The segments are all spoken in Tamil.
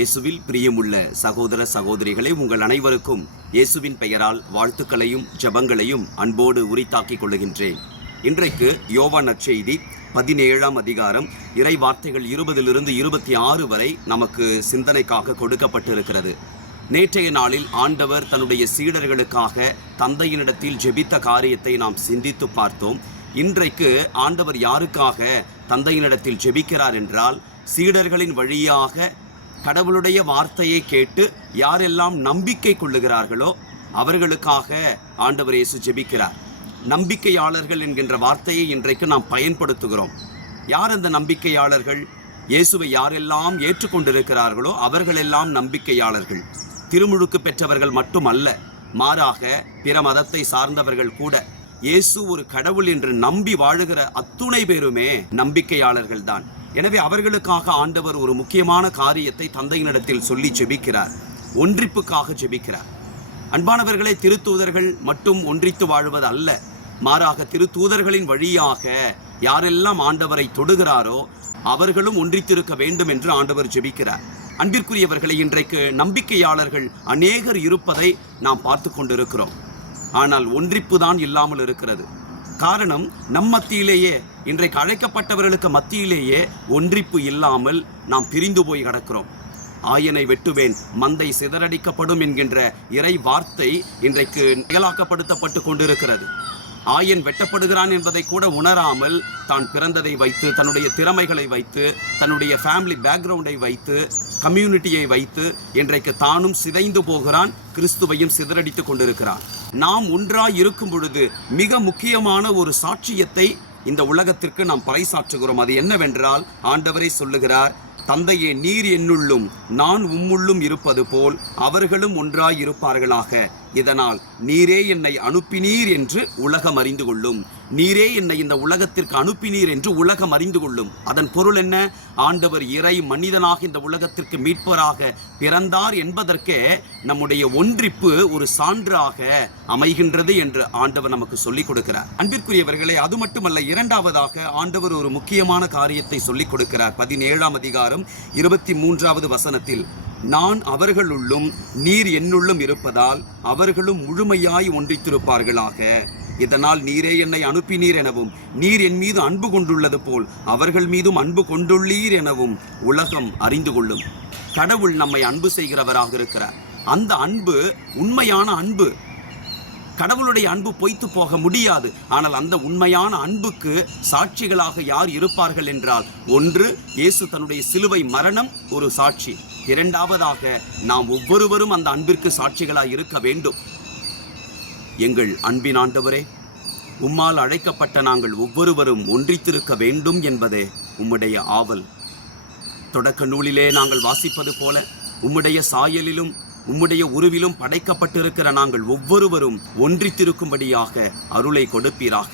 இயேசுவில் பிரியமுள்ள சகோதர சகோதரிகளை உங்கள் அனைவருக்கும் இயேசுவின் பெயரால் வாழ்த்துக்களையும் ஜபங்களையும் அன்போடு உரித்தாக்கிக் கொள்ளுகின்றேன். இன்றைக்கு யோவா நற்செய்தி பதினேழாம் அதிகாரம் இறை வார்த்தைகள் இருபதிலிருந்து இருபத்தி ஆறு வரை நமக்கு சிந்தனைக்காக கொடுக்கப்பட்டிருக்கிறது. நேற்றைய நாளில் ஆண்டவர் தன்னுடைய சீடர்களுக்காக தந்தையினிடத்தில் ஜெபித்த காரியத்தை நாம் சிந்தித்து பார்த்தோம். இன்றைக்கு ஆண்டவர் யாருக்காக தந்தையினிடத்தில் ஜெபிக்கிறார் என்றால் சீடர்களின் வழியாக கடவுளுடைய வார்த்தையை கேட்டு யாரெல்லாம் நம்பிக்கை கொள்ளுகிறார்களோ அவர்களுக்காக ஆண்டவர் இயேசு ஜெபிக்கிறார். நம்பிக்கையாளர்கள் என்கின்ற வார்த்தையை இன்றைக்கு நாம் பயன்படுத்துகிறோம். யார் அந்த நம்பிக்கையாளர்கள்? இயேசுவை யாரெல்லாம் ஏற்றுக்கொண்டிருக்கிறார்களோ அவர்களெல்லாம் நம்பிக்கையாளர்கள். திருமுழுக்கு பெற்றவர்கள் மட்டுமல்ல மாறாக பிற மதத்தை சார்ந்தவர்கள் கூட. இயேசு ஒரு கடவுள் என்று நம்பி வாழுகிற அத்துணை பேருமே நம்பிக்கையாளர்கள் தான் எனவே அவர்களுக்காக ஆண்டவர் ஒரு முக்கியமான காரியத்தை தந்தையினிடத்தில் சொல்லி ஜெபிக்கிறார். ஒன்றிப்புக்காக ஜெபிக்கிறார். அன்பானவர்களே திருத்தூதர்கள் மட்டும் ஒன்றித்து வாழ்வது அல்ல. மாறாக திருத்தூதர்களின் வழியாக யாரெல்லாம் ஆண்டவரை தொடுகிறாரோ அவர்களும் ஒன்றித்திருக்க வேண்டும் என்று ஆண்டவர் ஜெபிக்கிறார். அன்பிற்குரியவர்களை இன்றைக்கு நம்பிக்கையாளர்கள் அநேகர் இருப்பதை நாம் பார்த்து கொண்டிருக்கிறோம். ஆனால் ஒன்றிப்பு தான் இல்லாமல் இருக்கிறது. காரணம் நம் மத்தியிலேயே இன்றைக்கு அழைக்கப்பட்டவர்களுக்கு மத்தியிலேயே ஒன்றிப்பு இல்லாமல் நாம் பிரிந்து போய் கிடக்கிறோம். ஆயனை வெட்டுவேன் மந்தை சிதறடிக்கப்படும் என்கின்ற இறை வார்த்தை இன்றைக்கு நிகழாக்கப்படுத்தப்பட்டு கொண்டிருக்கிறது. ஆயன் வெட்டப்படுகிறான் என்பதை கூட உணராமல் தான் பிறந்ததை வைத்து தன்னுடைய திறமைகளை வைத்து தன்னுடைய ஃபேமிலி பேக்ரவுண்டை வைத்து கம்யூனிட்டியை வைத்து இன்றைக்கு தானும் சிதைந்து போகிறான் கிறிஸ்துவையும் சிதறடித்துக் கொண்டிருக்கிறான். நாம் ஒன்றாய் இருக்கும் பொழுது மிக முக்கியமான ஒரு சாட்சியத்தை இந்த உலகத்திற்கு நாம் பறைசாற்றுகிறோம். அது என்னவென்றால் ஆண்டவரே சொல்லுகிறார் தந்தையே நீர் என்னுள்ளும் நான் உம்முள்ளும் இருப்பது போல் அவர்களும் ஒன்றாய் இருப்பார்களாக இதனால் நீரே என்னை அனுப்பினீர் என்று உலகம் அறிந்து கொள்ளும். நீரே என்னை இந்த உலகத்திற்கு அனுப்பினீர் என்று உலகம் அறிந்து கொள்ளும். அதன் பொருள் என்ன? ஆண்டவர் இறை மனிதனாக இந்த உலகத்திற்கு மீட்பராக பிறந்தார் என்பதற்கே நம்முடைய ஒன்றிப்பு ஒரு சான்றாக அமைகின்றது என்று ஆண்டவர் நமக்கு சொல்லிக் கொடுக்கிறார். அன்பிற்குரியவர்களே அது மட்டுமல்ல இரண்டாவதாக ஆண்டவர் ஒரு முக்கியமான காரியத்தை சொல்லிக் கொடுக்கிறார். பதினேழாம் அதிகாரம் இருபத்தி மூன்றாவது வசனத்தில். நான் அவர்களுள்ளும் நீர் என்னுள்ளும் இருப்பதால் அவர்களும் முழுமையாய் ஒன்றித்திருப்பார்களாக. இதனால் நீரே என்னை அனுப்பினீர் எனவும் நீர் என் மீது அன்பு கொண்டுள்ளது போல் அவர்கள் மீதும் அன்பு கொண்டுள்ளீர் எனவும் உலகம் அறிந்து கொள்ளும். கடவுள் நம்மை அன்பு செய்கிறவராக இருக்கிறார். அந்த அன்பு உண்மையான அன்பு. கடவுளுடைய அன்பு பொய்த்து போக முடியாது. ஆனால் அந்த உண்மையான அன்புக்கு சாட்சிகளாக யார் இருப்பார்கள் என்றால் ஒன்று இயேசு தன்னுடைய சிலுவை மரணம் ஒரு சாட்சி. இரண்டாவதாக நாம் ஒவ்வொருவரும் அந்த அன்பிற்கு சாட்சிகளாய் இருக்க வேண்டும். எங்கள் அன்பின் ஆண்டவரே உம்மால் அழைக்கப்பட்ட நாங்கள் ஒவ்வொருவரும் ஒன்றித்திருக்க வேண்டும் என்பதே உம்முடைய ஆவல். தொடக்க நூலிலே நாங்கள் வாசிப்பது போல உம்முடைய சாயலிலும் உம்முடைய உருவிலும் படைக்கப்பட்டிருக்கிற நாங்கள் ஒவ்வொருவரும் ஒன்றித்திருக்கும்படியாக அருளை கொடுப்பீராக.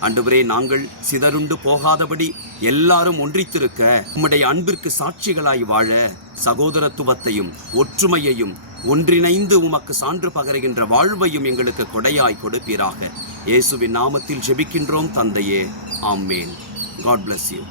அன்றுவரே நாங்கள் சிதறுண்டு போகாதபடி எல்லாரும் ஒன்றித்திருக்க உம்முடைய அன்பிற்கு சாட்சிகளாய் வாழ சகோதரத்துவத்தையும் ஒற்றுமையையும் ஒன்றிணைந்து உமக்கு சான்று பகருகின்ற வாழ்வையும் எங்களுக்கு கொடையாய் கொடுப்பீராக. இயேசுவின் நாமத்தில் ஜெபிக்கின்றோம் தந்தையே. ஆம்மேன் காட் பிளஸ் யூ